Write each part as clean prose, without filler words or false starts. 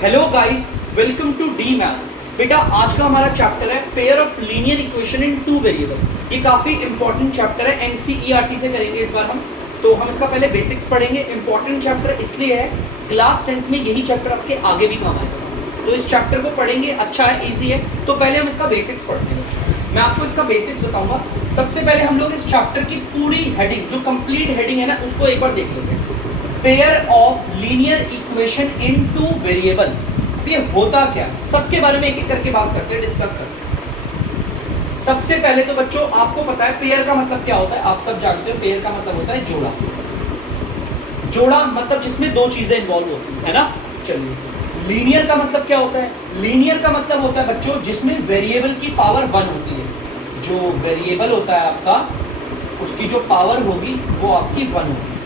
Hello guys, welcome to the maths. बेटा आज का हमारा चैप्टर है pair of linear equation in two variable. ये काफ़ी इंपॉर्टेंट चैप्टर है, एनसीईआरटी से करेंगे इस बार हम। तो हम इसका पहले बेसिक्स पढ़ेंगे। इंपॉर्टेंट चैप्टर इसलिए है, क्लास 10th में यही चैप्टर आपके आगे भी काम आएगा, तो इस चैप्टर को पढ़ेंगे। अच्छा है, ईजी है। तो पहले हम इसका बेसिक्स पढ़ते हैं। मैं आपको इसका बेसिक्स बताऊंगा। सबसे पहले हम लोग इस चैप्टर की पूरी हेडिंग, जो कंप्लीट हेडिंग है ना, उसको एक बार देख लेते हैं। Pair of linear equation in two variable, ये होता क्या है, सबके बारे में एक एक करके बात करते हैं, डिस्कस करते हैं। सबसे पहले तो बच्चों आपको पता है पेयर का मतलब क्या होता है, आप सब जानते हो। पेयर का मतलब होता है जोड़ा। जोड़ा मतलब जिसमें दो चीजें इन्वॉल्व होती है ना। चलिए, लीनियर का मतलब क्या होता है? लीनियर का मतलब होता है बच्चों जिसमें वेरिएबल की पावर 1 होती है। जो वेरिएबल होता है आपका, उसकी जो पावर होगी वो आपकी 1 होगी।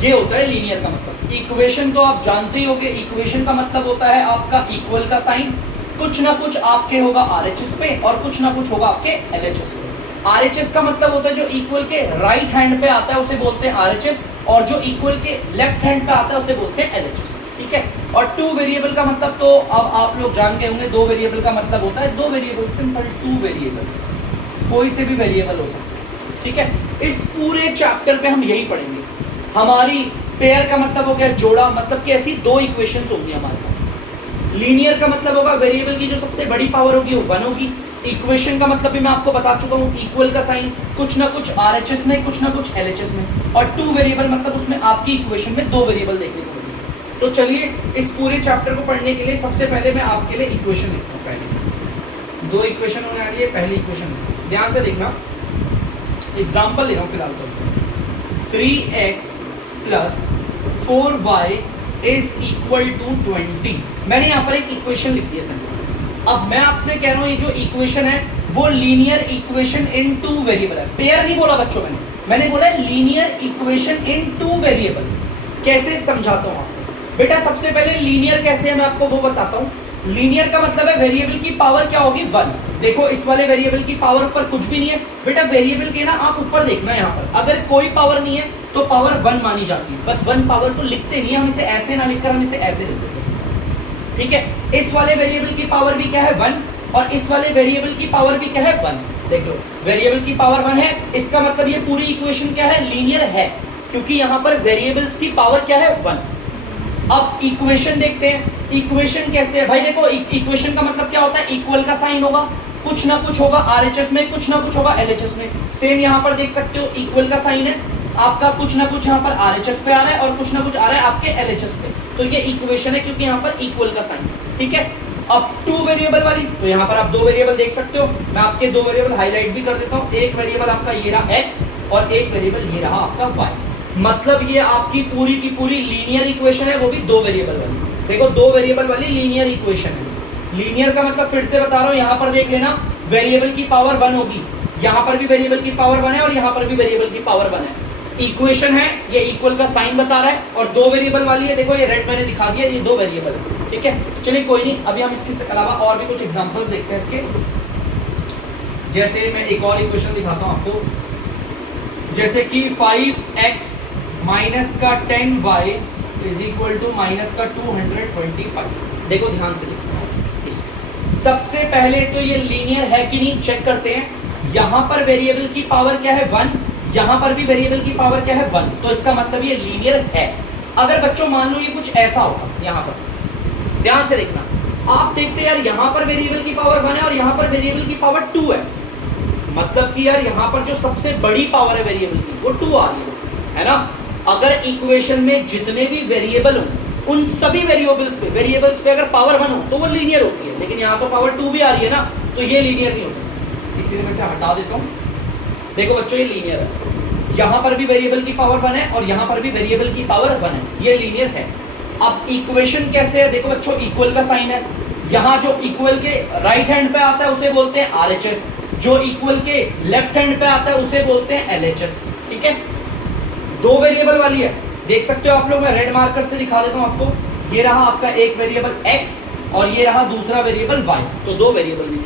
ये होता है लीनियर का मतलब। इक्वेशन तो आप जानते ही होंगे, इक्वेशन का मतलब होता है आपका इक्वल का साइन। कुछ ना कुछ आपके होगा आरएचएस पे और कुछ ना कुछ होगा आपके एलएचएस पे। आरएचएस का मतलब होता है जो इक्वल के राइट हैंड पे आता है उसे बोलते हैं आरएचएस, और जो इक्वल के लेफ्ट हैंड पे आता है उसे बोलते हैं एलएचएस। ठीक है। और टू वेरिएबल का मतलब तो अब आप लोग जान गए होंगे। दो वेरिएबल का मतलब होता है दो वेरिएबल, सिंपल टू वेरिएबल, कोई से भी वेरिएबल हो सकता है। ठीक है। इस पूरे चैप्टर पे हम यही पढ़ेंगे। हमारी पेयर का मतलब हो गया जोड़ा, मतलब कि ऐसी दो इक्वेशंस होंगी हमारे पास। लीनियर का मतलब होगा वेरिएबल की जो सबसे बड़ी पावर होगी वो 1 होगी। इक्वेशन का मतलब भी मैं आपको बता चुका हूँ, इक्वल का साइन, कुछ ना कुछ आरएचएस में, कुछ ना कुछ एलएचएस में। और टू वेरिएबल मतलब उसमें आपकी इक्वेशन में दो वेरिएबल देखने को मिलेंगे। तो चलिए इस पूरे चैप्टर को पढ़ने के लिए सबसे पहले मैं आपके लिए इक्वेशन लिखता हूँ। पहले दो इक्वेशन होने वाली है। पहली इक्वेशन ध्यान से देखना, एग्जाम्पल ले रहा हूँ फिलहाल तो। 3x plus 4y is equal to 20। मैंने यहाँ पर एक इक्वेशन लिख दी है सर। अब मैं आपसे कह रहा हूँ ये जो इक्वेशन है वो linear equation in two variable है। पेयर नहीं बोला बच्चों, मैंने बोला linear equation in two variable. कैसे समझाता हूँ आपको। बेटा सबसे पहले लीनियर कैसे है मैं आपको वो बताता हूँ। लीनियर का मतलब है वेरिएबल की पावर क्या होगी 1। देखो इस वाले वेरिएबल की पावर ऊपर कुछ भी नहीं है बेटा। वेरिएबल के ना आप ऊपर देखना, यहाँ पर अगर कोई पावर नहीं है तो पावर 1 मानी जाती है। बस 1 पावर को लिखते नहीं, हम इसे ऐसे ना लिखकर हम इसे ऐसे लिखते हैं। ठीक है। इस वाले वेरिएबल की पावर भी क्या है 1, और इस वाले वेरिएबल की पावर भी क्या है 1। देखो वेरिएबल की पावर 1 है, इसका मतलब ये पूरी इक्वेशन क्या है, लीनियर है, क्योंकि यहाँ पर वेरिएबल्स की पावर क्या है 1। अब इक्वेशन देखते हैं, इक्वेशन कैसे है भाई। देखो इक्वेशन का मतलब क्या होता है, इक्वल का साइन होगा, कुछ ना कुछ होगा आरएचएस में, कुछ ना कुछ होगा एलएचएस में। सेम यहाँ पर देख सकते हो, इक्वल का साइन है आपका, कुछ ना कुछ यहाँ पर आरएचएस पे आ रहा है और कुछ ना कुछ आ रहा है आपके एलएचएस पे। तो ये इक्वेशन है क्योंकि यहाँ पर इक्वल का साइन। ठीक है। अब टू वेरिएबल वाली, तो यहाँ पर आप दो वेरिएबल देख सकते हो। मैं आपके दो वेरिएबल हाईलाइट भी कर देता हूँ। एक वेरिएबल आपका ये रहा x और एक वेरिएबल ये रहा आपका y। मतलब ये आपकी पूरी की पूरी लीनियर इक्वेशन है, वो भी दो वेरिएबल वाली। देखो दो वेरिएबल वाली लीनियर इक्वेशन है। लीनियर का मतलब फिर से बता रहा हूँ, यहाँ पर देख लेना, वेरिएबल की पावर 1 होगी, यहाँ पर भी वेरिएबल की पावर 1 है और यहाँ पर भी वेरिएबल की पावर 1 है। इक्वेशन है, ये इक्वल का साइन बता रहा है, और दो वेरिएबल वाली है। देखो ये रेड मैंने दिखा दिया, ये दो वेरिएबल है। ठीक है। चलिए कोई नहीं, अभी हम इसके अलावा और भी कुछ एग्जांपल्स देखते हैं इसके। जैसे मैं एक और इक्वेशन दिखाता हूँ आपको, जैसे कि 5x माइनस का 10y is equal to minus का 225। देखो ध्यान से देखो, सबसे पहले तो ये लीनियर है कि नहीं चेक करते हैं। यहाँ पर वेरिएबल की पावर क्या है 1, यहाँ पर भी वेरिएबल की पावर क्या है 1, तो इसका मतलब ये लीनियर है। अगर बच्चों मान लो ये कुछ ऐसा होगा, यहाँ पर ध्यान से देखना, आप देखते यार यहाँ पर वेरिएबल की पावर 1 है और यहाँ पर वेरिएबल की पावर 2 है। मतलब कि यार यहाँ पर जो सबसे बड़ी पावर है वेरिएबल की वो 2 आ रही है ना। अगर इक्वेशन में जितने भी वेरिएबल हो उन सभी वेरिएबल्स पे अगर पावर 1 हो तो वो लीनियर होती है, लेकिन यहाँ पर पावर 2 भी आ रही है ना, तो ये लीनियर नहीं हो सकती। इसलिए मैं इसे हटा देता हूँ। देखो बच्चों ये लीनियर है, यहाँ पर भी वेरिएबल की पावर 1 है और यहाँ पर भी वेरिएबल की पावर 1 है, ये लीनियर है। अब इक्वेशन कैसे है, देखो बच्चों इक्वल का साइन है, यहाँ जो इक्वल के राइट हैंड पे आता है उसे बोलते हैं आरएचएस, जो इक्वल के लेफ्ट हैंड पे आता है उसे बोलते हैं एलएचएस। ठीक है। दो वेरिएबल वाली है, देख सकते हो आप लोग, मैं रेड मार्कर से दिखा देता हूँ आपको। ये रहा आपका एक वेरिएबल x और ये रहा दूसरा वेरिएबल y, तो दो वेरिएबल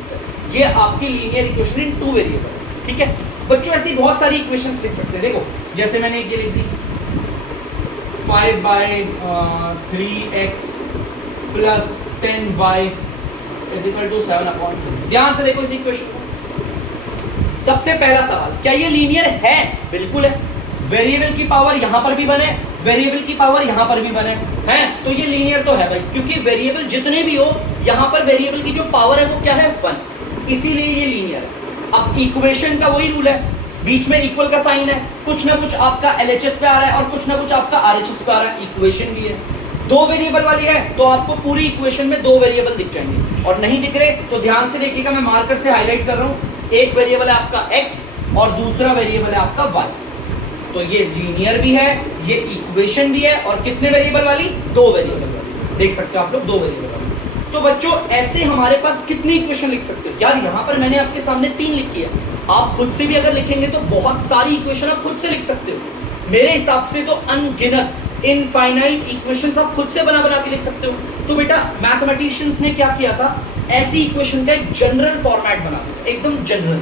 ये आपकी linear equation in two variable. ठीक है। बच्चों ऐसी बहुत सारी इक्वेशंस लिख सकते हैं। देखो जैसे मैंने ये लिख दी 5/3x plus 10y is equal to 7/3। ध्यान से देखो इस इक्वेशन को। सबसे पहला सवाल, क्या ये लीनियर है? बिल्कुल है। वेरिएबल की पावर यहां पर भी बने, वेरिएबल की पावर यहां पर भी बने, हैं तो ये लीनियर तो है भाई, क्योंकि वेरिएबल जितने भी हो यहां पर वेरिएबल की जो पावर है वो क्या है? 1, इसीलिए ये लीनियर है। अब इक्वेशन का वही रूल है, बीच में इक्वल का साइन है, कुछ ना कुछ आपका एलएचएस पे आ रहा है और कुछ ना कुछ आपका आरएचएस पे आ रहा है। इक्वेशन भी है, 2 वेरिएबल वाली है तो आपको पूरी इक्वेशन में 2 वेरिएबल दिख जाएंगे, और नहीं दिख रहे तो ध्यान से देखिएगा, मैं मार्कर से हाईलाइट कर रहा हूं। एक वेरिएबल है आपका x और दूसरा वेरिएबल है आपका y। तो ये लीनियर भी है, ये इक्वेशन भी है, और कितने वेरिएबल वाली? 2 वेरिएबल वाली। देख सकते हो आप लोग 2 वेरिएबल वाली। तो बच्चों ऐसे हमारे पास कितनी इक्वेशन लिख सकते हो? यार यहाँ पर मैंने आपके सामने 3 लिखी है, आप खुद से भी अगर लिखेंगे तो बहुत सारी इक्वेशन आप खुद से लिख सकते हो। मेरे हिसाब से तो अनगिनत इनफाइनाइट इक्वेशंस आप खुद से बना बना के लिख सकते हो। तो बेटा मैथमेटिशियंस ने क्या किया था, ऐसी इक्वेशन का एक जनरल फॉर्मेट बना दिया, एकदम जनरल।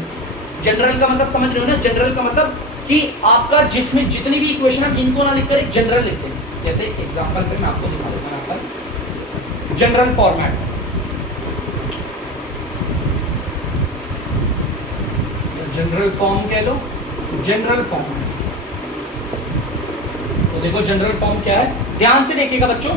जनरल का मतलब समझ रहे हो ना? जनरल का मतलब कि आपका जिसमें जितनी भी इक्वेशन है इनको ना लिखकर एक जनरल लिखते हैं। जैसे एग्जांपल पे मैं आपको दिखा दूंगा यहाँ पर जनरल फॉर्मेट। जनरल फॉर्म कह लो, जनरल फॉर्म। तो देखो जनरल फॉर्म क्या है, ध्यान से देखिएगा बच्चों।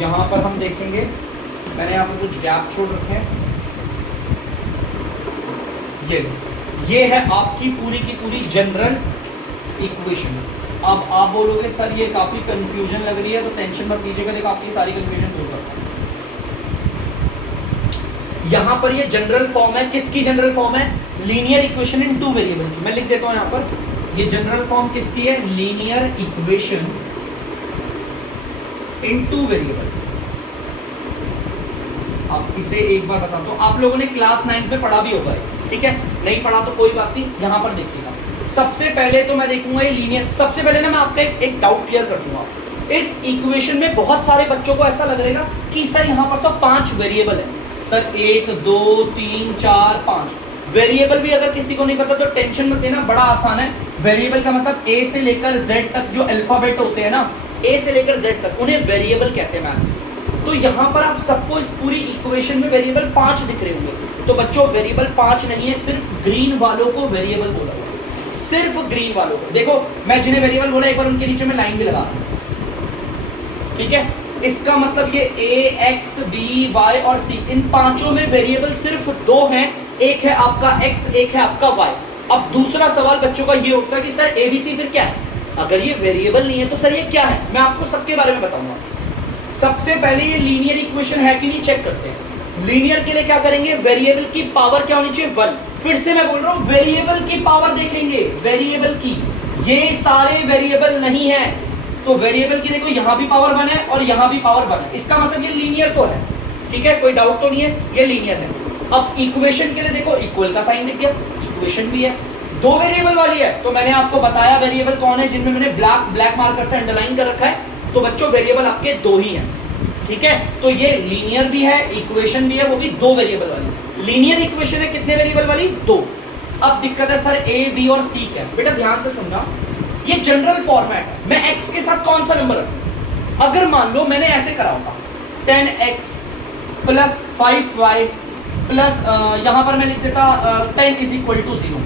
यहां पर हम देखेंगे, मैंने यहाँ पर कुछ गैप छोड़ रखे हैं। ये है आपकी पूरी की पूरी जनरल इक्वेशन। अब आप बोलोगे सर ये काफी कंफ्यूजन लग रही है, तो टेंशन मत लीजिएगा, देखो आपकी सारी कंफ्यूजन दूर करता है। यहां पर ये जनरल फॉर्म है, किसकी जनरल फॉर्म है? लीनियर इक्वेशन इन 2 वेरिएबल की। मैं लिख देता हूं यहां पर, ये जनरल फॉर्म किसकी है? लीनियर इक्वेशन इन 2 वेरिएबल। अब इसे एक बार बता दो, आप लोगों ने क्लास 9 में पढ़ा भी होगा, ठीक है? नहीं पढ़ा तो कोई बात नहीं, यहां पर देखिएगा। सबसे पहले तो मैं देखूंगा ये लीनियर। सबसे पहले ना मैं आपका एक डाउट क्लियर कर दूंगा। इस इक्वेशन में बहुत सारे बच्चों को ऐसा लग रहेगा कि सर यहां पर तो 5 वेरिएबल है। सर 1 2 3 4 5 वेरिएबल भी अगर किसी को नहीं पता तो टेंशन मत लेना, बड़ा आसान है। वेरिएबल का मतलब ए से लेकर जेड तक जो अल्फाबेट होते हैं ना, ए से लेकर जेड तक, उन्हें वेरिएबल कहते हैं मैथ्स में। तो यहाँ पर आप सबको इस पूरी इक्वेशन में वेरिएबल 5 दिख रहे होंगे। तो बच्चों वेरिएबल 5 नहीं है, सिर्फ ग्रीन वालों को वेरिएबल बोला हुआ, सिर्फ ग्रीन वालों को। देखो मैं जिन्हें वेरिएबल बोला एक बार उनके नीचे में लाइन भी लगा रहा हूं, ठीक है? इसका मतलब ये a, x, b, y और c, इन पांचों में वेरिएबल सिर्फ 2 हैं, एक है आपका x, एक है आपका y। अब दूसरा सवाल बच्चों का ये उठता है कि सर a, b, c फिर क्या है? अगर ये वेरिएबल नहीं है तो सर ये क्या है? मैं आपको सबके बारे में बताऊंगा। सबसे पहले ये लीनियर इक्वेशन है कि नहीं चेक करते हैं। लीनियर के लिए क्या करेंगे? वेरिएबल की पावर क्या होनी चाहिए? 1। फिर से मैं बोल रहा हूं वेरिएबल की पावर देखेंगे, वेरिएबल की। ये सारे वेरिएबल नहीं है तो वेरिएबल की देखो यहां भी पावर 1 है और यहां भी पावर 1 है, इसका मतलब ये लीनियर तो है, ठीक है? कोई डाउट तो नहीं है, ये लीनियर है। अब इक्वेशन के लिए देखो इक्वल का साइन दिख गया, इक्वेशन भी है। 2 वेरिएबल वाली है तो मैंने आपको बताया वेरिएबल कौन है जिनमें मैंने ब्लैक मार्कर से अंडरलाइन कर रखा है। तो बच्चों वेरिएबल आपके 2 ही हैं, ठीक है? तो ये लीनियर भी है, इक्वेशन भी है, वो भी 2 वेरिएबल वाली। लीनियर इक्वेशन है कितने वेरिएबल वाली? 2। अब दिक्कत है सर ए, बी और सी क्या? बेटा ध्यान से सुनना, ये जनरल फॉर्मेट है। मैं x के साथ कौन सा नंबर रखूं? अगर मान लो मैंने ऐसे करा होता 10x प्लस 5y प्लस यहां पर मैं लिख देता 10 इज इक्वल टू 0,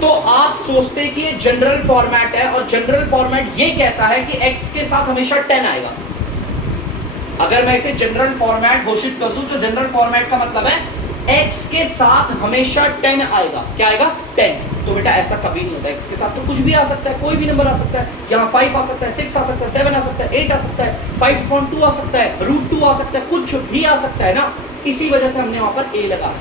तो आप सोचते कि ये जनरल फॉर्मेट है, और जनरल फॉर्मेट ये कहता है कि x के साथ हमेशा 10 आएगा। अगर मैं इसे जनरल फॉर्मेट घोषित कर दूं तो जनरल फॉर्मेट का मतलब है x के साथ हमेशा 10 आएगा। क्या आएगा? 10। तो बेटा ऐसा कभी नहीं होता, x के साथ तो कुछ भी आ सकता है, कोई भी नंबर आ सकता है। यहाँ 5 आ सकता है, 6 आ सकता है, 7 आ सकता है, 8 आ सकता है, 5/2 आ सकता है, √2 आ सकता है, कुछ भी आ सकता है ना। इसी वजह से हमने वहां पर a लगा रखा है,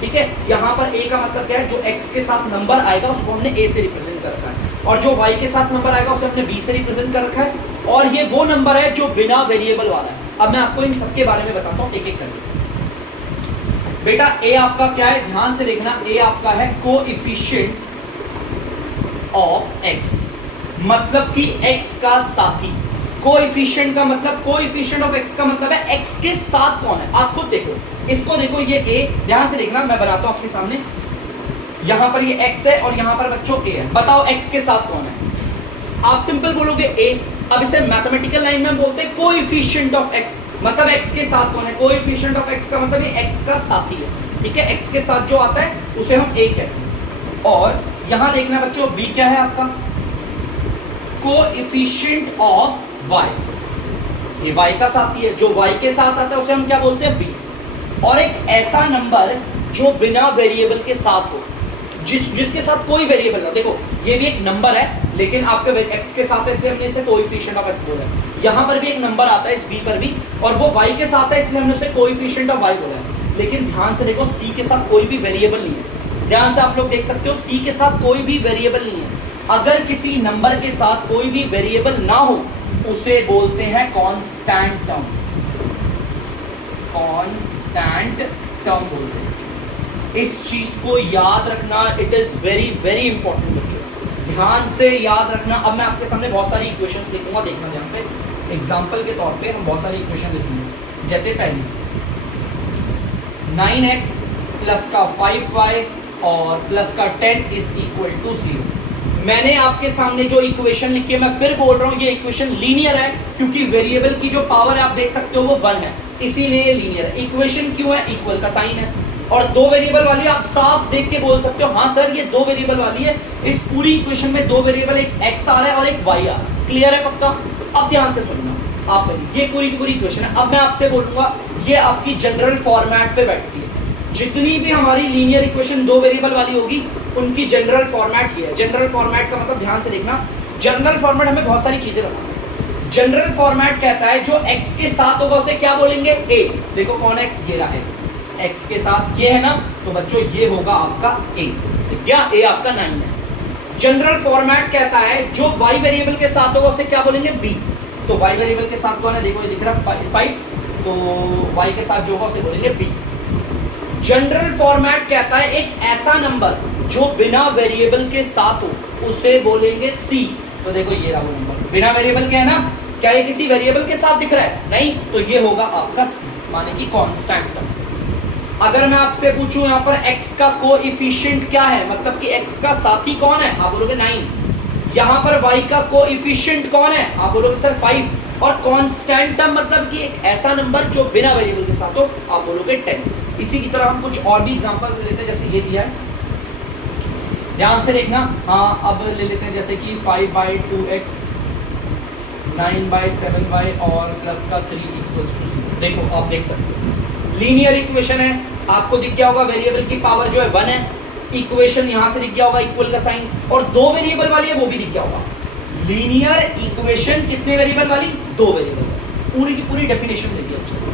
ठीक है? यहाँ पर a का मतलब क्या है? जो x के साथ नंबर आएगा उसको हमने a से रिप्रेजेंट कर रखा है, और जो y के साथ नंबर आएगा उसे हमने b से रिप्रेजेंट कर रखा है, और ये वो नंबर है जो बिना वेरिएबल वाला है। अब मैं आपको इन सबके बारे में बताता हूँ एक एक करके। बेटा a आपका क्या है? ध्यान से देखना, a आपका है कोएफिशिएंट ऑफ x। मतलब कि x का साथी। कोएफिशिएंट का मतलब, कोएफिशिएंट ऑफ x का मतलब है x के साथ कौन है। आप खुद देखो, इसको देखो, ये a, ध्यान से देखना, मैं बनाता हूं आपके सामने। यहां पर ये x है और यहां पर बच्चों a है। बताओ x के साथ कौन है। आप सिंपल बोलोगे a। अब इसे मैथमेटिकल लाइन में बोलते हैं कोएफिशिएंट ऑफ x, मतलब x के साथ कौन है। कोएफिशिएंट ऑफ x का मतलब ये x का साथी है, ठीक है। x के साथ जो आता है उसे हम a कहते हैं। और यहां देखना बच्चों, b क्या है आपका, कोएफिशिएंट ऑफ y, ये y का साथी है। जो y के साथ आता है उसे हम क्या बोलते हैं, b। और एक ऐसा नंबर जो बिना वेरिएबल के साथ हो, जिसके साथ कोई वेरिएबल ना। देखो ये भी एक नंबर है, लेकिन आपके x के साथ है इसलिए हमने इसे कोएफिशिएंट ऑफ x बोला है। यहाँ पर भी एक नंबर आता है इस b पर भी, और वो y के साथ है इसलिए हमने उसे कोएफिशिएंट ऑफ y बोला है। लेकिन ध्यान से देखो, c के साथ कोई भी वेरिएबल नहीं है। ध्यान से आप लोग देख सकते हो, c के साथ कोई भी वेरिएबल नहीं है। अगर किसी नंबर के साथ कोई भी वेरिएबल ना हो उसे बोलते हैं कांस्टेंट टर्म। कांस्टेंट टर्म बोलते हैं। इस चीज को याद रखना, it is very very important बच्चों, ध्यान से याद रखना। अब मैं आपके सामने बहुत सारी इक्वेशंस लिखूंगा, देखना ध्यान से। एग्जांपल के तौर पे हम बहुत सारी इक्वेशन लिखेंगे। जैसे पहली 9x प्लस का 5y और प्लस का 10 इज इक्वल टू 0। मैंने आपके सामने जो इक्वेशन लिखी है, मैं फिर बोल रहा हूँ, ये इक्वेशन लीनियर है, क्योंकि वेरिएबल की जो पावर है आप देख सकते हो वो 1 है, इसीलिए ये लीनियर है। इक्वेशन क्यों है, इक्वल का साइन है। और दो वेरिएबल वाली आप साफ देख के बोल सकते हो, हाँ सर ये दो वेरिएबल वाली है। इस पूरी इक्वेशन में दो वेरिएबल, एक x आ रहा है और एक y आ रहा है। क्लियर है पक्का। अब ध्यान से सुनना आप, ये पूरी की पूरी इक्वेशन है। अब मैं आपसे बोलूंगा, ये आपकी जनरल फॉर्मेट पे बैठती है। जितनी भी हमारी लीनियर इक्वेशन दो वेरिएबल वाली होगी, उनकी जनरल फॉर्मेट ये है। जनरल फॉर्मेट का मतलब, ध्यान से देखना, जनरल फॉर्मेट हमें बहुत सारी चीजें बताती है। जनरल फॉर्मेट कहता है जो x के साथ होगा उसे क्या बोलेंगे, a। देखो कौन x, ये रहा x के साथ ये है ना, तो बच्चों ये होगा आपका a। क्या a आपका 9 है। जनरल फॉर्मेट कहता है जो y वेरिएबल के साथ होगा उसे क्या बोलेंगे, b। तो y वेरिएबल के साथ कौन है, देखो ये दिख रहा है 5, तो y के साथ जो होगा उसे बोलेंगे b। जनरल फॉर्मेट कहता है एक ऐसा नंबर जो बिना वेरिएबल के साथ हो उसे बोलेंगे c। तो देखो ये रहा वो नंबर, बिना वेरिएबल के है ना, क्या ये किसी वेरिएबल के साथ दिख रहा है, नहीं, तो ये होगा आपका c, माने कि कांस्टेंट टर्म। अगर मैं आपसे पूछूं यहाँ पर x का कोएफिशिएंट क्या है, मतलब कि x का साथी कौन है, आप बोलोगे 9। यहाँ पर y का कोएफिशिएंट कौन है, आप बोलोगे सर 5। और कांस्टेंट टर्म मतलब कि एक ऐसा नंबर जो बिना वेरिएबल के साथ हो, आप बोलोगे 10। इसी की तरह हम कुछ और भी एग्जांपल्स ले लेते हैं, जैसे ये दिया है, ध्यान से देखना। हाँ अब ले लेते हैं जैसे कि 5/2x 9/7y और प्लस का 3 इक्वल्स टू 0। देखो आप देख सकते हो लीनियर इक्वेशन है, आपको दिख गया होगा वेरिएबल की पावर जो है 1 है। इक्वेशन यहाँ से दिख गया होगा इक्वल का साइन, और दो वेरिएबल वाली है वो भी दिख गया होगा। लीनियर इक्वेशन कितने वेरिएबल वाली, दो वेरिएबल। पूरी की पूरी डेफिनेशन दे दी अच्छे से।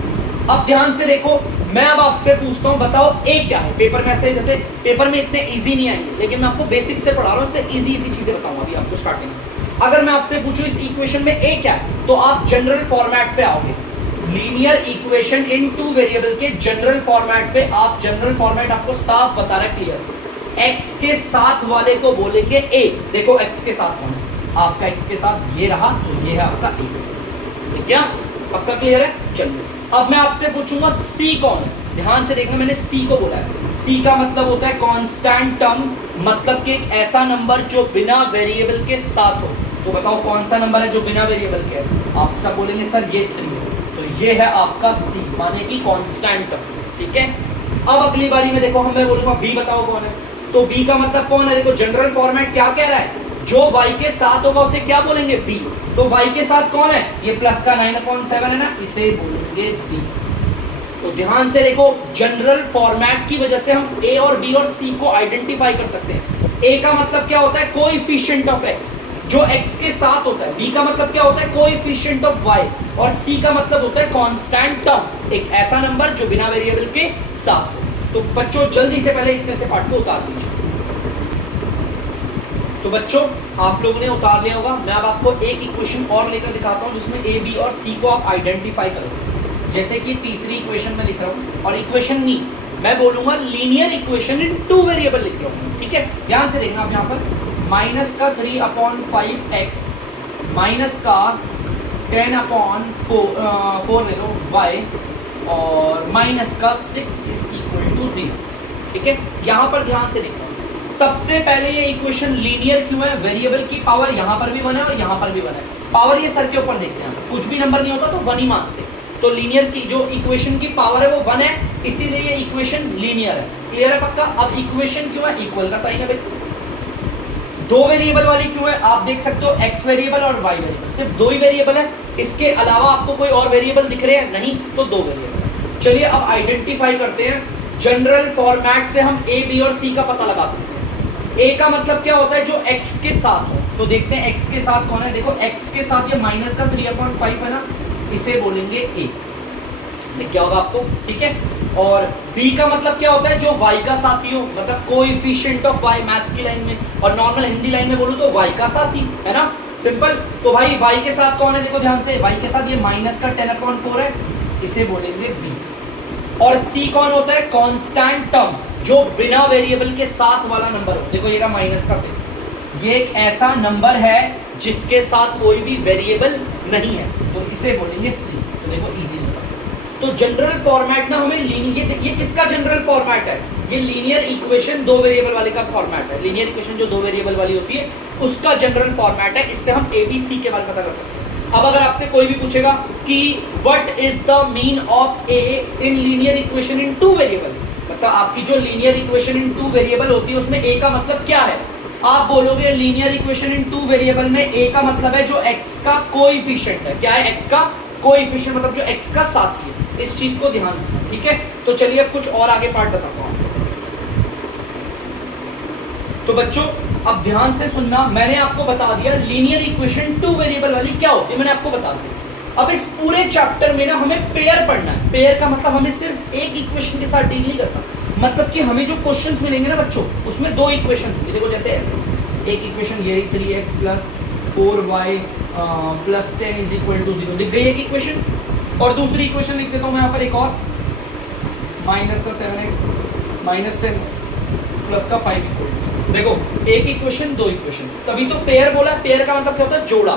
अब ध्यान से देखो, मैं अब आपसे पूछता हूँ, बताओ a क्या है। पेपर में से, जैसे पेपर में इतने इजी नहीं आएंगे, लेकिन मैं आपको बेसिक से पढ़ा रहा हूँ, इसलिए इजी चीजें बताऊंगा अभी आपको स्टार्टिंग में। अगर मैं आपसे पूछूं इस इक्वेशन में a क्या है, तो आप जनरल फॉर्मेट पे आओगे। Linear equation in two variable के जनरल फॉर्मेट पे, आप जनरल फॉर्मेट आपको साफ बता रहा है, क्लियर। x के साथ वाले को बोलेंगे a। देखो x के साथ कौन है, आपका x के साथ ये रहा, तो ये है आपका a। ठीक है, पक्का क्लियर है। चलिए अब मैं आपसे पूछूंगा c कौन है। ध्यान से देखना, मैंने c को बोला है। c का मतलब होता है कांस्टेंट टर्म, मतलब कि एक ऐसा नंबर जो बिना वेरिएबल के साथ हो। तो बताओ कौन सा नंबर है जो बिना वेरिएबल के है, आप सब बोलेंगे सर ये 3 है, तो ये है आपका c, माने कि कांस्टेंट टर्म। ठीक है, अब अगली बारी में देखो मैं बोलूंगा b बताओ कौन है, तो b का मतलब कौन है। देखो जनरल फॉर्मेट क्या कह रहा है, जो y के साथ होगा उसे क्या बोलेंगे, b। तो y के साथ कौन है, ये प्लस का 9/7 है ना, इसे बोलेंगे b। तो ध्यान से देखो, जनरल फॉर्मेट की वजह से हम a और b और c को आइडेंटिफाई कर सकते हैं। a का मतलब क्या होता है, कोएफिशिएंट ऑफ x, जो x के साथ होता है। b का मतलब क्या होता है, कोएफिशिएंट ऑफ y। और c का मतलब होता है कांस्टेंट टर्म, एक ऐसा नंबर जो बिना वेरिएबल के साथ हो। तो बच्चों जल्दी से पहले इतने से पार्ट को उतार दीजिए। तो बच्चों आप लोगों ने उतार लिया होगा। मैं अब आपको एक इक्वेशन और लेकर दिखाता हूँ जिसमें a, b और c को आप आइडेंटिफाई करो। जैसे कि तीसरी इक्वेशन में लिख रहा हूँ, और इक्वेशन नहीं, मैं बोलूंगा linear equation in two variable लिख रहा हूँ। ठीक है, ध्यान से देखना आप यहाँ पर माइनस का 3/5x माइनस का 10/4 ले लो y और माइनस का 6 इज इक्वल टू 0। ठीक है, यहां पर ध्यान से देखो, सबसे पहले ये इक्वेशन लीनियर क्यों है? वेरिएबल की पावर यहां पर भी 1 है और यहां पर भी 1 है। पावर ये सर के ऊपर देखते हैं, कुछ भी नंबर नहीं होता तो 1 ही मानते, तो लीनियर की जो इक्वेशन की पावर है वो 1 है, इसीलिए ये इक्वेशन लीनियर है। क्लियर है पक्का? अब इक्वेशन क्यों है? इक्वल का साइन है भाई। दो वेरिएबल वाली क्यों है? आप देख सकते हो x वेरिएबल और y वेरिएबल, सिर्फ दो ही वेरिएबल है, इसके अलावा आपको कोई और वेरिएबल दिख रहे हैं? नहीं, तो दो वेरिएबल है। चलिए अब आइडेंटिफाई करते हैं, जनरल फॉर्मेट से हम a b और c का पता लगा सकते हैं। a का मतलब क्या होता है? जो x के साथ हो, तो देखते हैं x के साथ कौन है। देखो x के साथ ये माइनस का 3/5 है ना, इसे बोलेंगे a, क्या होगा आपको? ठीक है, और b का मतलब क्या होता है? जो y का साथी हो, मतलब कोएफिशिएंट ऑफ y मैथ्स की लाइन में, और नॉर्मल हिंदी लाइन में बोलूं तो y का साथी है ना, सिंपल। तो भाई y के साथ कौन है? देखो ध्यान से, y के साथ ये माइनस का 10/4 है, इसे बोलेंगे b। और c कौन होता है? कांस्टेंट टर्म, जो बिना वेरिएबल के साथ वाला नंबर हो। देखो ये रहा माइनस का 6, ये एक ऐसा नंबर है जिसके साथ कोई भी वेरिएबल नहीं है, तो इसे बोलेंगे c। तो देखो इजी नंबर। तो जनरल फॉर्मेट ना हमें ये किसका जनरल फॉर्मेट है? ये लीनियर इक्वेशन दो वेरिएबल वाले का फॉर्मेट है। लीनियर इक्वेशन जो दो वेरिएबल वाली होती है उसका जनरल फॉर्मेट है, इससे हम a b c के बारे में पता कर सकते हैं। अब अगर आपसे कोई भी पूछेगा कि what is the mean of a in linear equation in two variable, मतलब आपकी जो linear equation in two variable होती है उसमें a का मतलब क्या है? आप बोलोगे linear equation in two variable में a का मतलब है जो x का कोएफिशिएंट है। क्या है? x का कोएफिशिएंट, मतलब जो x का साथी है। इस चीज को ध्यान रखना, ठीक है। तो चलिए अब कुछ और आगे पार्ट बताता हूं। तो बच्चों अब ध्यान से सुनना, मैंने आपको बता दिया लीनियर इक्वेशन टू वेरिएबल वाली क्या होती है, मैंने आपको बता दिया। अब इस पूरे चैप्टर में ना हमें पेयर पढ़ना है। पेयर का मतलब हमें सिर्फ एक इक्वेशन के साथ डील नहीं करना, मतलब कि हमें जो क्वेश्चंस मिलेंगे ना बच्चों, उसमें दो इक्वेशंस होंगे। देखो जैसे ऐसे एक इक्वेशन ये 3x + 4y + 10 is equal to 0, दिख गई एक इक्वेशन। और दूसरी इक्वेशन लिख देता हूं मैं यहाँ पर एक और, -7x - 10 + का 5 इक्वल टू। देखो एक इक्वेशन दो इक्वेशन, तभी तो पेयर बोला। पेयर का मतलब क्या होता है? जोड़ा।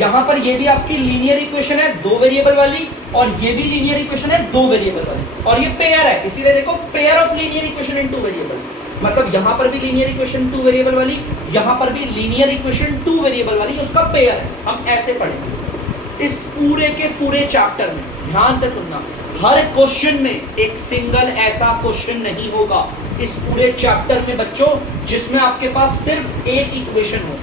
यहाँ पर ये भी आपकी लीनियर इक्वेशन है दो वेरिएबल वाली, और ये भी लीनियर इक्वेशन है दो वेरिएबल वाली, और ये पेयर है, इसीलिए देखो pair of linear equation in two variable. मतलब यहाँ पर भी लीनियर इक्वेशन टू वेरिएबल वाली, यहाँ पर भी लीनियर इक्वेशन टू वेरिएबल वाली, उसका पेयर है। हम ऐसे पढ़ेंगे इस पूरे के पूरे चैप्टर में। ध्यान से सुनना, हर क्वेश्चन में एक सिंगल ऐसा क्वेश्चन नहीं होगा इस पूरे चैप्टर में बच्चों जिसमें आपके पास सिर्फ एक इक्वेशन हो।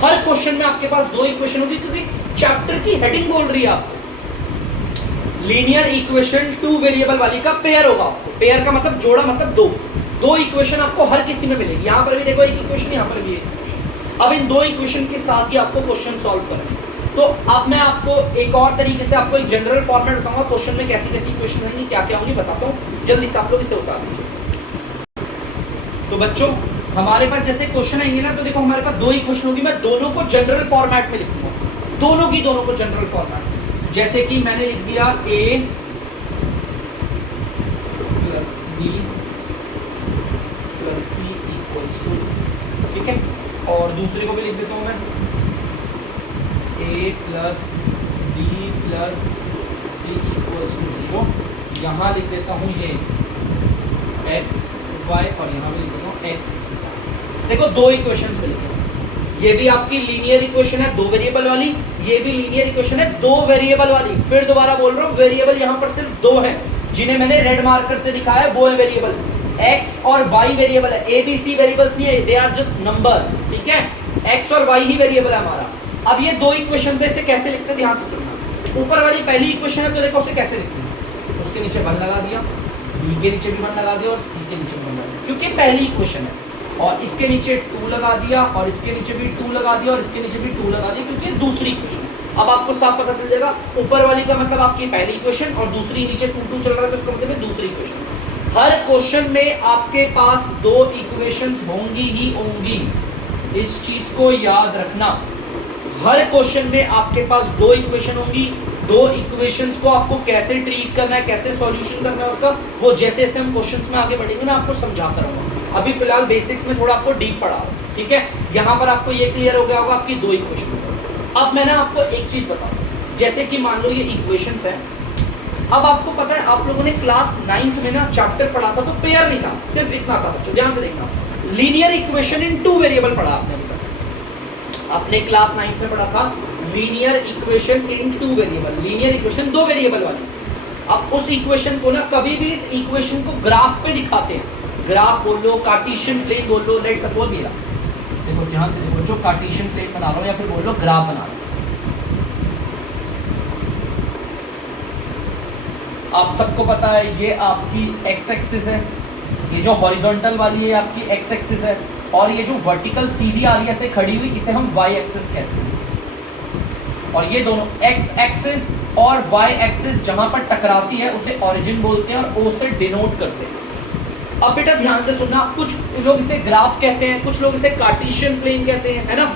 हर क्वेश्चन में आपके पास दो इक्वेशन होगी, क्योंकि चैप्टर की हेडिंग बोल रही है आपको लीनियर इक्वेशन टू वेरिएबल वाली का पेयर होगा। पेयर का मतलब जोड़ा, मतलब दो इक्वेशन आपको हर किसी में मिलेगी। यहाँ पर भी देखो एक इक्वेशन, यहाँ पर भी एक इक्वेशन। अब इन दो इक्वेशन के साथ ही आपको क्वेश्चन सॉल्व करना है। तो अब मैं आपको एक और तरीके से आपको एक जनरल फॉर्मेट बताऊंगा, क्वेश्चन में कैसी कैसी इक्वेशन रहेंगी, क्या क्या होंगी बताता हूँ, जल्दी से आप लोग इसे उतार दीजिए। तो बच्चों हमारे पास जैसे क्वेश्चन आएंगे ना, तो देखो हमारे पास दो इक्वेशन होगी, मैं दोनों को जनरल फॉर्मेट में लिखूंगा, दोनों को जनरल फॉर्मेट। जैसे कि मैंने लिख दिया a + b + c = 0, ठीक है। और दूसरे को भी लिख देता हूँ मैं a + b + c = 0। यहाँ लिख देता हूँ ये x y, और यहाँ भी लिख देता हूँ x y। देखो दो इक्वेशंस मिलेंगे, ये भी आपकी लीनियर इक्वेशन है दो वेरिएबल वाली, ये भी लीनियर इक्वेशन है दो वेरिएबल वाली। फिर दोबारा बोल रहा हूँ, वेरिएबल यहाँ पर सिर्फ दो हैं, जिन्हें मैंने रेड मार्कर से लिखा है, वो है वेरिएबल x और y वेरिएबल है, a b c वेरिएबल्स नहीं है, दे आर जस्ट नंबर्स, ठीक है। x और y ही वेरिएबल है हमारा। अब ये दो इक्वेशन से इसे कैसे लिखते हैं, ध्यान से सुनना। ऊपर वाली पहली इक्वेशन है, तो देखो उसे कैसे लिखते हैं, उसके नीचे 1 लगा दिया, b के नीचे भी 1 लगा दिया, और c के नीचे भी 1 लगा दिया, क्योंकि पहली इक्वेशन है। और इसके नीचे 2 लगा दिया, और इसके नीचे भी 2 लगा दिया, और इसके नीचे भी 2 लगा दिया, क्योंकि दूसरी इक्वेशन। अब आपको साफ पता चल जाएगा, ऊपर वाली का मतलब आपकी पहली इक्वेशन, और दूसरी नीचे 2 चल रहा है, तो उसका मतलब है दूसरी इक्वेशन। हर क्वेश्चन में आपके पास दो इक्वेशंस होंगी ही होंगी, इस चीज को याद रखना। हर क्वेश्चन में आपके पास दो इक्वेशन होंगी, दो इक्वेशंस को आपको कैसे ट्रीट करना है, कैसे सॉल्यूशन करना है उसका, वो जैसे जैसे हम क्वेश्चंस में आगे बढ़ेंगे मैं आपको समझाता रहूंगा। अभी फिलहाल बेसिक्स में थोड़ा आपको डीप पढ़ा रहा हूं। ठीक है, यहां पर आपको ये क्लियर हो गया होगा, आपकी दो इक्वेशंस है। अब मैं ना आपको एक चीज बताऊं, जैसे कि मान लो ये इक्वेशंस है, अब आपको पता है आप लोगों ने क्लास 9th में ना चैप्टर पढ़ा था, तो पेयर नहीं था, सिर्फ इतना था बच्चों, ध्यान से देखना, लीनियर इक्वेशन इन 2 वेरिएबल पढ़ा आपने अभी तक। आपने क्लास 9th में पढ़ा था लीनियर इक्वेशन इन 2 वेरिएबल, लीनियर इक्वेशन 2 वेरिएबल वाली। अब उस इक्वेशन को ना कभी भी इस इक्वेशन को ग्राफ पे दिखाते हैं, ग्राफ बोल लो, कार्टेशियन प्लेन बोल लो, लेट सपोज ये रहा, देखो ध्यान से देखो, जो कार्टेशियन प्लेन बना रहा हो या फिर बोल लो ग्राफ बना रहा हो। आप सबको पता है ये आपकी एक्स एक्सिस है, ये जो हॉरिजॉन्टल वाली है आपकी एक्स एक्सिस है, और ये जो वर्टिकल सीधी आ रही है ऐसे खड़ी हुई, इसे हम वाई एक्सिस कहते हैं। और ये दोनों एक्स एक्सिस और वाई एक्सिस जहां पर टकराती है उसे ओरिजिन बोलते हैं और ओ से डिनोट करते हैं। अब बेटा ध्यान से सुनना, कुछ लोग इसे ग्राफ कहते हैं, कुछ लोग इसे कार्टेशियन प्लेन कहते हैं, है ना।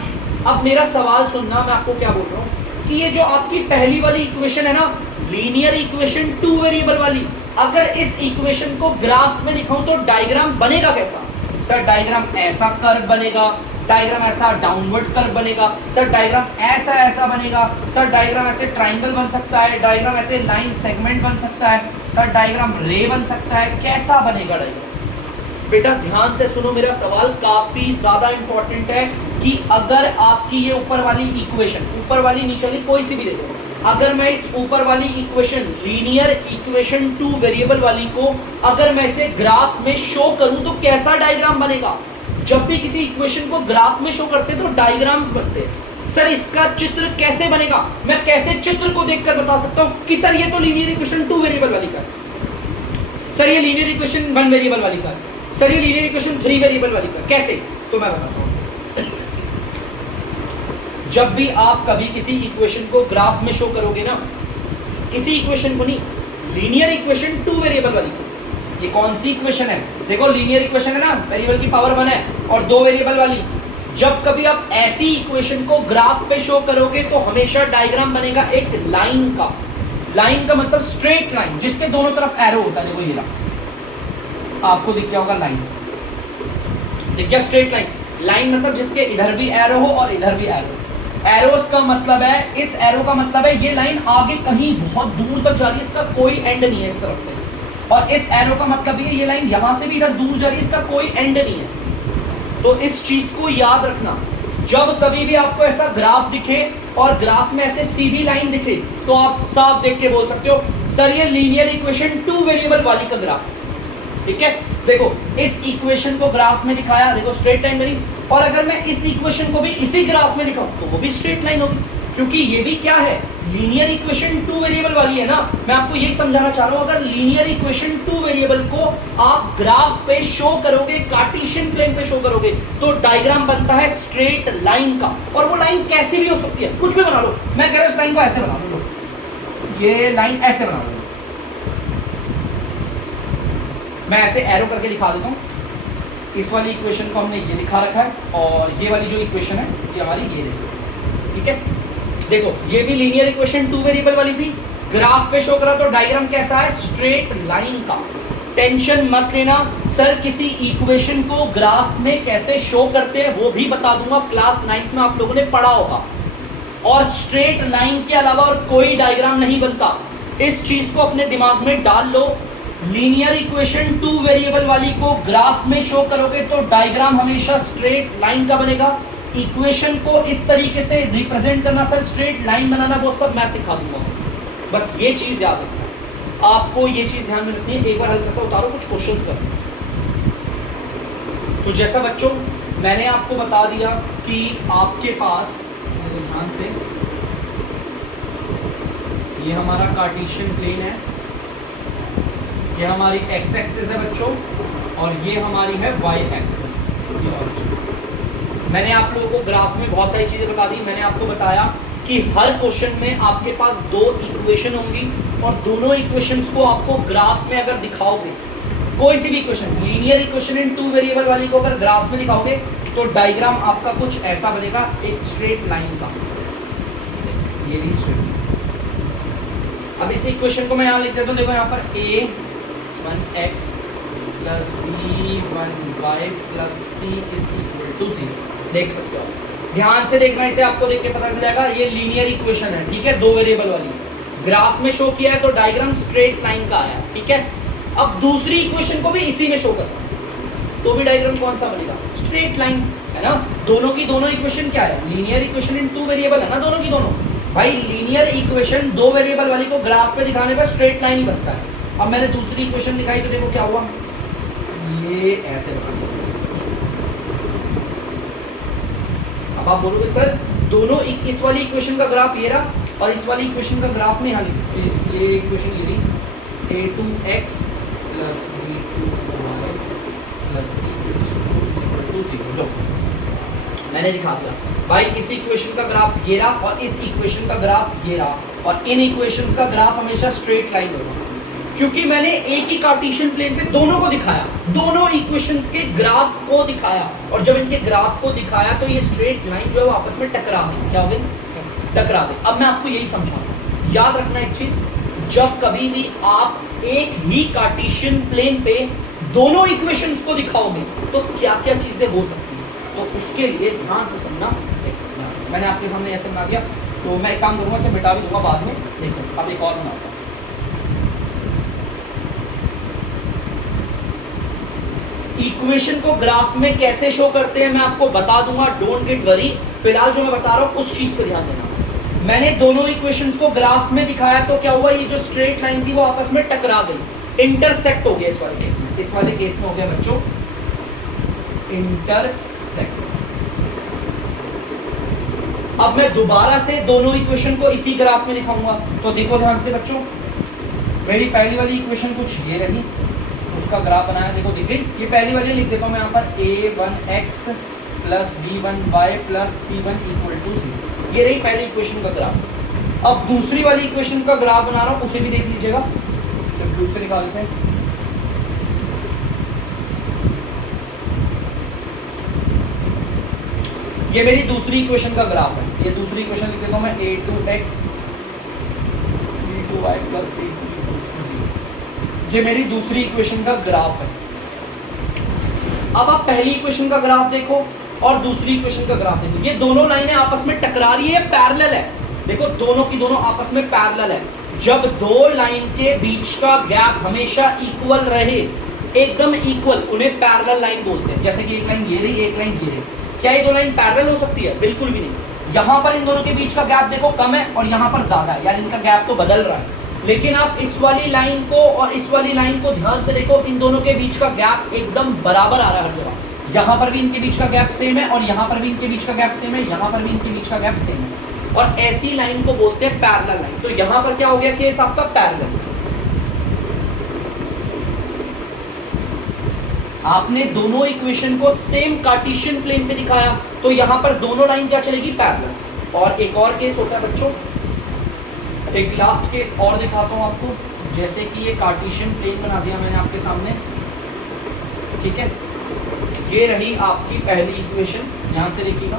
अब मेरा सवाल सुनना, मैं आपको क्या बोल रहा हूँ कि ये जो आपकी पहली वाली इक्वेशन है ना, लीनियर इक्वेशन 2 वेरिएबल वाली, अगर इस इक्वेशन को ग्राफ में दिखाऊं तो डायग्राम बनेगा कैसा? सर डायग्राम ऐसा कर्व बनेगा, डायग्राम ऐसा डाउनवर्ड कर्व बनेगा, सर डायग्राम ऐसा ऐसा बनेगा, सर डायग्राम ऐसे ट्राइंगल बन सकता है, डायग्राम ऐसे लाइन सेगमेंट बन सकता है, सर डायग्राम रे बन सकता है, कैसा बनेगा डायग्राम? बेटा ध्यान से सुनो, मेरा सवाल काफी ज्यादा इंपॉर्टेंट है कि अगर आपकी ये ऊपर वाली इक्वेशन, ऊपर वाली नीचे वाली कोई सी भी ले लो, अगर मैं इस ऊपर वाली इक्वेशन लीनियर इक्वेशन 2 वेरिएबल वाली को अगर मैं इसे ग्राफ में शो करूं तो कैसा डायग्राम बनेगा? जब भी किसी इक्वेशन को ग्राफ में शो करते हैं तो डायग्राम्स बनते हैं। सर इसका चित्र कैसे बनेगा? मैं कैसे चित्र को देखकर बता सकता हूं कि सर ये तो लीनियर इक्वेशन 2 वेरिएबल वाली का है, सर ये लीनियर इक्वेशन 1 वेरिएबल वाली का है, सर ये लीनियर इक्वेशन 3 वेरिएबल वाली का, कैसे? तो मैं बताता हूं। जब भी आप कभी किसी इक्वेशन को ग्राफ में शो करोगे ना, किसी इक्वेशन को नहीं, लीनियर इक्वेशन 2 वेरिएबल वाली को, ये कौन सी इक्वेशन है? देखो लीनियर इक्वेशन है ना, वेरिएबल की पावर 1 है और 2 वेरिएबल वाली। जब कभी आप ऐसी इक्वेशन को ग्राफ पे शो करोगे तो हमेशा डायग्राम बनेगा एक लाइन का। लाइन का मतलब स्ट्रेट लाइन जिसके दोनों तरफ एरो होता है। देखो ये रहा, आपको दिख गया होगा लाइन, दिख गया स्ट्रेट लाइन। लाइन मतलब जिसके इधर भी एरो हो और इधर भी एरो। एरोस का मतलब है, इस एरो का मतलब है ये लाइन आगे कहीं बहुत दूर तक जा रही है, इसका कोई एंड नहीं है इस तरफ से। और इस एरो का मतलब ये लाइन यहां से भी इधर दूर जा रही है, इसका कोई एंड नहीं है। तो इस चीज को याद रखना, जब कभी भी आपको ऐसा ग्राफ दिखे और ग्राफ में ऐसे सीधी लाइन दिखे तो आप साफ देख के बोल सकते हो सर ये लीनियर इक्वेशन 2 वेरिएबल वाली का ग्राफ, ठीक है। देखो इस इक्वेशन को ग्राफ में दिखाया, देखो स्ट्रेट लाइन बनी, और अगर मैं इस इक्वेशन को भी इसी ग्राफ में दिखाऊं तो वो भी स्ट्रेट लाइन होगी, क्योंकि ये भी क्या है, लीनियर इक्वेशन 2 वेरिएबल वाली है ना। मैं आपको यही समझाना चाह रहा हूं, अगर लीनियर इक्वेशन 2 वेरिएबल को आप ग्राफ पे शो करोगे, कार्टेशियन प्लेन पे शो करोगे, तो डायग्राम बनता है स्ट्रेट लाइन का। और वो लाइन कैसी भी हो सकती है, कुछ भी बना लो। मैं कह रहा हूं इस लाइन को ऐसे बना लो, ये लाइन ऐसे बना लो, मैं ऐसे एरो करके दिखा देता हूं। इस वाली इक्वेशन को हमने ये लिखा रखा है और ये वाली जो इक्वेशन है ये हमारी ये रही, ठीक है। देखो ये भी लीनियर इक्वेशन 2 वेरिएबल वाली थी, ग्राफ पे शो करा तो डायग्राम कैसा है, स्ट्रेट लाइन का। टेंशन मत लेना, सर किसी इक्वेशन को ग्राफ में कैसे शो करते हैं वो भी बता दूंगा, क्लास 9th में आप लोगों ने पढ़ा होगा। और स्ट्रेट लाइन के अलावा और कोई डायग्राम नहीं बनता, इस चीज को अपने दिमाग में डाल लो। लीनियर इक्वेशन 2 वेरिएबल वाली को ग्राफ में शो करोगे तो डायग्राम हमेशा स्ट्रेट लाइन का बनेगा। इक्वेशन को इस तरीके से रिप्रेजेंट करना, सर स्ट्रेट लाइन बनाना, वो सब मैं सिखा दूंगा। बस ये चीज याद रखना, आपको ये चीज ध्यान में रखनी है। एक बार हल्का सा उतारो, कुछ क्वेश्चंस करने से। तो जैसा बच्चों मैंने आपको बता दिया कि आपके पास ध्यान से, ये हमारा कार्टेशियन प्लेन है, ये हमारी एक्स एक्सिस है बच्चों, और ये हमारी है वाई एक्सिस, ये ऑरिजिन। मैंने आप लोगों को ग्राफ में बहुत सारी चीजें बता दी। मैंने आपको बताया कि हर क्वेश्चन में आपके पास 2 इक्वेशन होंगी और दोनों इक्वेशंस को आपको ग्राफ में अगर दिखाओगे, कोई सी भी इक्वेशन, लीनियर इक्वेशन इन 2 वेरिएबल वाली को अगर ग्राफ में दिखाओगे तो डायग्राम आपका कुछ ऐसा बनेगा, एक स्ट्रेट लाइन का, ये भी स्ट्रेट। अब इस इक्वेशन को मैं यहाँ लिख देता हूँ, देखो यहाँ पर a1x plus b1y plus c is equal to 0। देख सकते हो, ध्यान से देखना, इसे आपको देख के पता चल जाएगा ये लीनियर इक्वेशन है, ठीक है, दो वेरिएबल वाली। ग्राफ में शो किया है तो डायग्राम स्ट्रेट लाइन का आया, ठीक है। अब दूसरी इक्वेशन को भी इसी में शो करता हूं तो भी डायग्राम कौन सा बनेगा, स्ट्रेट लाइन, है ना। दोनों की दोनों इक्वेशन क्या है, linear equation in two variable है ना, दोनों की दोनों। भाई लीनियर इक्वेशन दो वेरिएबल वाली को ग्राफ पे दिखाने पर स्ट्रेट लाइन ही बनता है। अब मैंने दूसरी इक्वेशन दिखाई तो देखो क्या हुआ, ये ऐसे बना। अब आप बोलोगे सर दोनों इस वाली इक्वेशन का ग्राफ ये रहा और इस वाली इक्वेशन का ग्राफ में यहाँ ये इक्वेशन ये रही a2x plus b2y plus c equal to 0। मैंने दिखा दिया भाई, इस इक्वेशन का ग्राफ ये रहा और इस इक्वेशन का ग्राफ ये रहा, और इन इक्वेशंस का ग्राफ हमेशा स्ट्रेट लाइन होगा, क्योंकि मैंने एक ही कार्टेशियन प्लेन पे दोनों को दिखाया, दोनों इक्वेशंस के ग्राफ को दिखाया, और जब इनके ग्राफ को दिखाया तो ये स्ट्रेट लाइन जो है वो आपस में टकरा गई। क्या हो गई, टकरा गई। अब मैं आपको यही समझाऊंगा, याद रखना एक चीज, जब कभी भी आप एक ही कार्टेशियन प्लेन पे दोनों इक्वेशंस को दिखाओगे तो क्या क्या चीजें हो सकती है, तो उसके लिए ध्यान से सुनना। मैंने आपके सामने ऐसे बना दिया, तो मैं एक काम करूंगा, इसे मिटा भी दूंगा बाद में। देखो अब एक और बनाता हूं, इक्वेशन को ग्राफ में कैसे शो करते हैं मैं आपको बता दूंगा, डोंट गेट वरी। फिलहाल जो मैं बता रहा हूं उस चीज पे ध्यान देना। मैंने दोनों इक्वेशंस को ग्राफ में दिखाया तो क्या हुआ, ये जो स्ट्रेट लाइन थी वो आपस में टकरा गई, इंटरसेक्ट हो गया। इस वाले केस में, इस वाले केस में हो गया बच्चों इंटरसेक्ट। अब मैं दोबारा से दोनों इक्वेशन को इसी ग्राफ में दिखाऊंगा, तो देखो ध्यान से बच्चों, मेरी पहली वाली इक्वेशन कुछ ये रही, उसका ग्राफ बनाया, देखो दिख गई। ये पहली वाली लिख देता हूं मैं यहाँ पर a1x plus b1y plus c1 equal to 0। ये रही पहली इक्वेशन का ग्राफ। अब दूसरी वाली इक्वेशन का ग्राफ बना रहा हूं, उसे भी देख लीजिएगा, उसे ब्लू से निकालते हैं। ये मेरी दूसरी इक्वेशन का ग्राफ है, ये दूसरी इक्वेशन लिख देता हूं मैं a2x b2y plus c2 equal to 0। ये मेरी दूसरी इक्वेशन का ग्राफ है। अब आप पहली इक्वेशन का ग्राफ देखो और दूसरी इक्वेशन का ग्राफ देखो, ये दोनों लाइनें आपस में टकरा रही है, पैरेलल है। देखो दोनों की दोनों आपस में पैरेलल है। जब दो लाइन के बीच का गैप हमेशा इक्वल रहे, एकदम इक्वल, उन्हें पैरेलल लाइन बोलते हैं। जैसे कि एक लाइन ये रही, एक लाइन ये रही, क्या ये दो लाइन पैरेलल हो सकती है? बिल्कुल भी नहीं। यहाँ पर इन दोनों के बीच का गैप देखो कम है और यहाँ पर ज्यादा है, यार इनका गैप तो बदल रहा है। लेकिन आप इस वाली लाइन को और इस वाली लाइन को ध्यान से देखो, इन दोनों के बीच का गैप एकदम बराबर आ रहा है हर जगह। यहाँ पर भी इनके बीच का गैप सेम है और यहाँ पर भी इनके बीच का गैप सेम है, यहाँ पर भी इनके बीच का गैप सेम है, और ऐसी लाइन को बोलते हैं पैरेलल लाइन। तो यहाँ पर क्या हो गया, केस आपका पैरेलल। आपने दोनों इक्वेशन को सेम कार्टेशियन प्लेन पे दिखाया तो यहाँ पर दोनों लाइन क्या चलेगी, पैरेलल। और एक और केस होता है बच्चों, एक लास्ट केस और दिखाता हूं आपको। जैसे कि ये कार्टेशियन प्लेन बना दिया मैंने आपके सामने, ठीक है। ये रही आपकी पहली इक्वेशन, ध्यान से देखिएगा,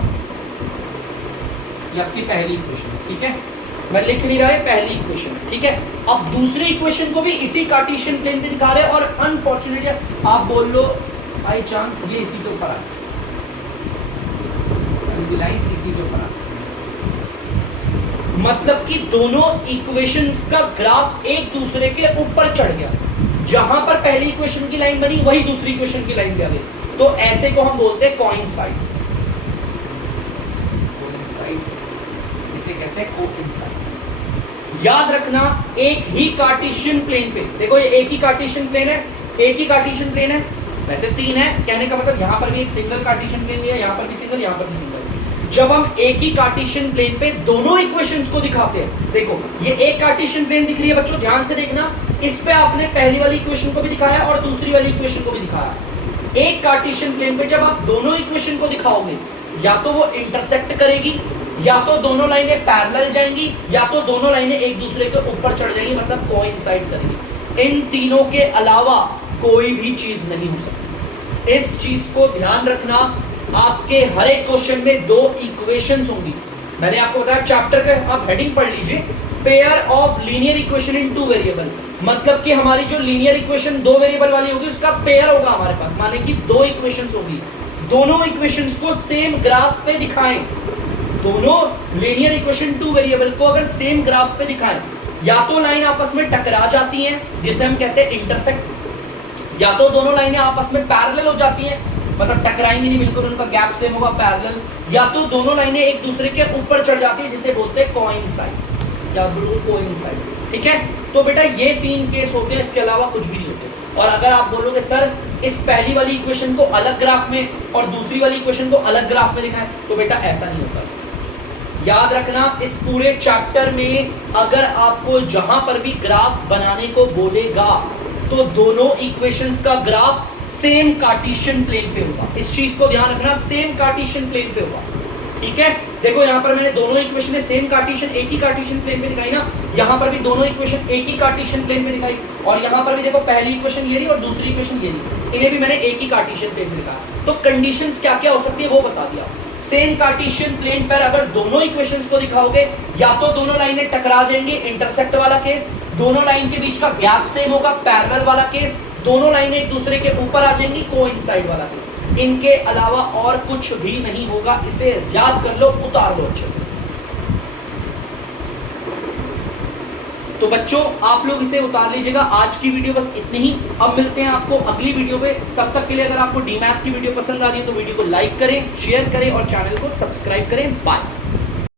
ये आपकी पहली इक्वेशन, ठीक है। मैं लिख नहीं रहा है, पहली इक्वेशन, ठीक है। अब दूसरी इक्वेशन को भी इसी कार्टेशियन प्लेन पे दिखा रहे हैं और अनफॉर्चुनेटली आप बोल लो बाई चांस ये इसी के ऊपर आ, लाइन इसी के ऊपर आ, मतलब कि दोनों इक्वेशंस का ग्राफ एक दूसरे के ऊपर चढ़ गया। जहां पर पहली इक्वेशन की लाइन बनी वही दूसरी इक्वेशन की लाइन भी आ गई, तो ऐसे को हम बोलते हैं कोइंसाइड। इसे कहते हैं कोइंसाइड। याद रखना, एक ही कार्टेशियन प्लेन पे, देखो ये एक ही कार्टेशियन प्लेन है, एक ही कार्टेशियन प्लेन है, वैसे तीन है, कहने का मतलब यहां पर भी एक सिंगल कार्टेशियन प्लेन है, यहां पर भी सिंगल, यहां पर भी सिंगल। जब हम एक ही कार्टेशियन प्लेन पे दोनों इक्वेशंस को दिखाते हैं, देखो ये एक कार्टेशियन प्लेन दिख रही है बच्चों, ध्यान से देखना, इस पे आपने पहली वाली इक्वेशन को भी दिखाया और दूसरी वाली इक्वेशन को भी दिखाया। एक कार्टेशियन प्लेन पे जब आप दोनों इक्वेशन को दिखाओगे, या तो वो इंटरसेक्ट करेगी, या तो दोनों लाइनें पैरेलल जाएंगी, या तो दोनों लाइनें एक दूसरे के ऊपर चढ़ जाएंगी, मतलब कोइंसाइड करेंगी। इन तीनों के अलावा कोई भी चीज नहीं हो सकती। इस चीज को ध्यान रखना, आपके हर एक क्वेश्चन में दो इक्वेशंस होंगी। मैंने आपको बताया चैप्टर का आप हेडिंग पढ़ लीजिए, pair of linear equation in two variable, मतलब कि हमारी जो लीनियर इक्वेशन दो वेरिएबल वाली होगी उसका पेयर होगा हमारे पास, माने कि दो इक्वेशंस होगी, दोनों इक्वेशंस को सेम ग्राफ पे दिखाएं, दोनों लीनियर इक्वेशन टू वेरिएबल को अगर सेम ग्राफ पे दिखाएं, या तो लाइन आपस में टकरा जाती हैं जिसे हम कहते हैं इंटरसेक्ट, या तो दोनों लाइनें आपस में पैरेलल हो जाती हैं, मतलब टकराएंगी नहीं बिल्कुल, उनका गैप सेम होगा पैरेलल, या तो दोनों लाइनें एक दूसरे के ऊपर चढ़ जाती है जिसे बोलते हैं कोइंसाइड या कोइंसाइड, ठीक है। तो बेटा ये तीन केस होते हैं, इसके अलावा कुछ भी नहीं होते। और अगर आप बोलोगे सर इस पहली वाली इक्वेशन को अलग ग्राफ में और दूसरी वाली इक्वेशन को अलग ग्राफ में दिखाएं, तो बेटा ऐसा नहीं होता। याद रखना इस पूरे चैप्टर में अगर आपको जहां पर भी ग्राफ बनाने को बोलेगा तो दोनों इक्वेशंस का ग्राफ सेम कार्टेशियन प्लेन पे होगा, इस चीज को ध्यान रखना, सेम कार्टेशियन प्लेन पे होगा, ठीक है। देखो यहाँ पर मैंने दोनों इक्वेशन सेम कार्टेशियन एक ही कार्टेशियन प्लेन पे दिखाई ना, यहाँ पर भी दोनों इक्वेशन एक ही कार्टेशियन प्लेन पे दिखाई, और यहाँ पर भी देखो पहली इक्वेशन ये रही और दूसरी इक्वेशन ये रही, इन्हें भी मैंने एक ही कार्टेशियन प्लेन पे दिखाया। तो कंडीशंस क्या क्या हो सकती है वो बता दिया। सेम कार्टेशियन प्लेन पर अगर दोनों इक्वेशंस को दिखाओगे, या तो दोनों लाइनें टकरा जाएंगी, इंटरसेक्ट वाला केस, दोनों लाइन के बीच का गैप सेम होगा, पैरेलल वाला केस, दोनों लाइनें एक दूसरे के ऊपर आ जाएंगी, कोइंसाइड वाला केस। इनके अलावा और कुछ भी नहीं होगा, इसे याद कर लो, उतार लो अच्छे से। तो बच्चों आप लोग इसे उतार लीजिएगा। आज की वीडियो बस इतनी ही, अब मिलते हैं आपको अगली वीडियो पे। तब तक के लिए अगर आपको डीमैथ्स की वीडियो पसंद आ रही है तो वीडियो को लाइक करें, शेयर करें और चैनल को सब्सक्राइब करें। बाय।